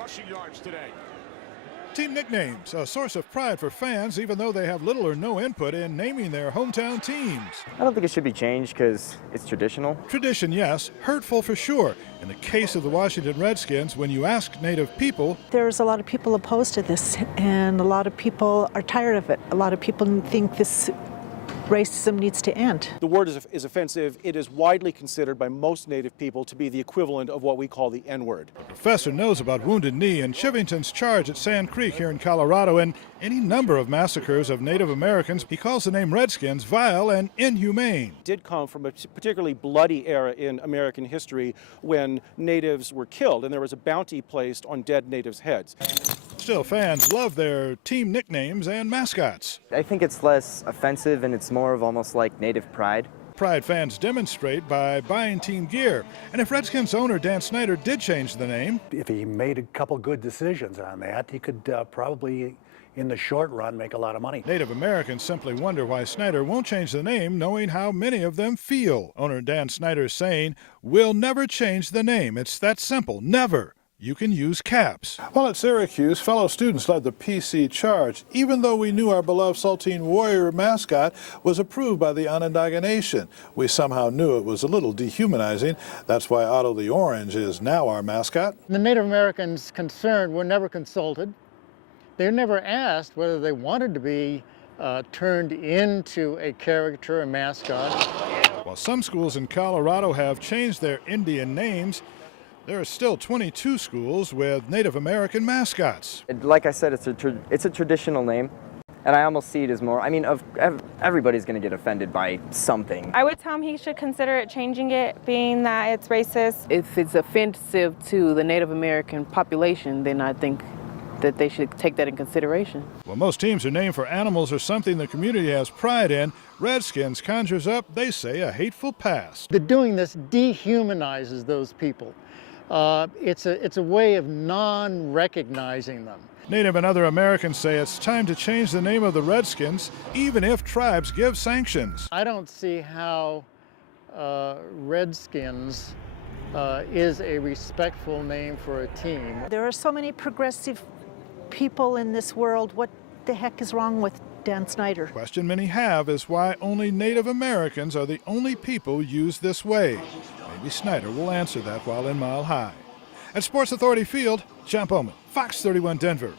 rushing yards today. Team nicknames, a source of pride for fans, even though they have little or no input in naming their hometown teams. I don't think it should be changed because it's traditional. Tradition, yes. Hurtful for sure. In the case of the Washington Redskins, when you ask Native people, there's a lot of people opposed to this, and a lot of people are tired of it. A lot of people think this racism needs to end. The word is offensive. It is widely considered by most Native people to be the equivalent of what we call the N-word. The professor knows about Wounded Knee and Chivington's charge at Sand Creek here in Colorado and any number of massacres of Native Americans. He calls the name Redskins vile and inhumane. It did come from a particularly bloody era in American history when natives were killed and there was a bounty placed on dead natives' heads. Still, fans love their team nicknames and mascots. I think it's less offensive and it's more of almost like native pride. Pride fans demonstrate by buying team gear. And if Redskins owner Dan Snyder did change the name, if he made a couple good decisions on that, he could probably, in the short run, make a lot of money. Native Americans simply wonder why Snyder won't change the name, knowing how many of them feel. Owner Dan Snyder is saying, "We'll never change the name. It's that simple. Never." You can use caps. While at Syracuse, fellow students led the PC charge, even though we knew our beloved Saltine Warrior mascot was approved by the Onondaga Nation. We somehow knew it was a little dehumanizing. That's why Otto the Orange is now our mascot. The Native Americans concerned were never consulted. They were never asked whether they wanted to be turned into a caricature, a mascot. While some schools in Colorado have changed their Indian names, there are still 22 schools with Native American mascots. Like I said, it's a traditional name, and I almost see it as more, everybody's going to get offended by something. I would tell him he should consider it changing it, being that it's racist. If it's offensive to the Native American population, then I think that they should take that in consideration. Well, most teams are named for animals or something the community has pride in. Redskins conjures up, they say, a hateful past. Doing this dehumanizes those people. It's a way of non-recognizing them. Native and other Americans say it's time to change the name of the Redskins, even if tribes give sanctions. I don't see how Redskins is a respectful name for a team. There are so many progressive people in this world. What the heck is wrong with Dan Snyder? The question many have is why only Native Americans are the only people used this way. Maybe Snyder will answer that while in Mile High. At Sports Authority Field, John Bowman, Fox 31 Denver.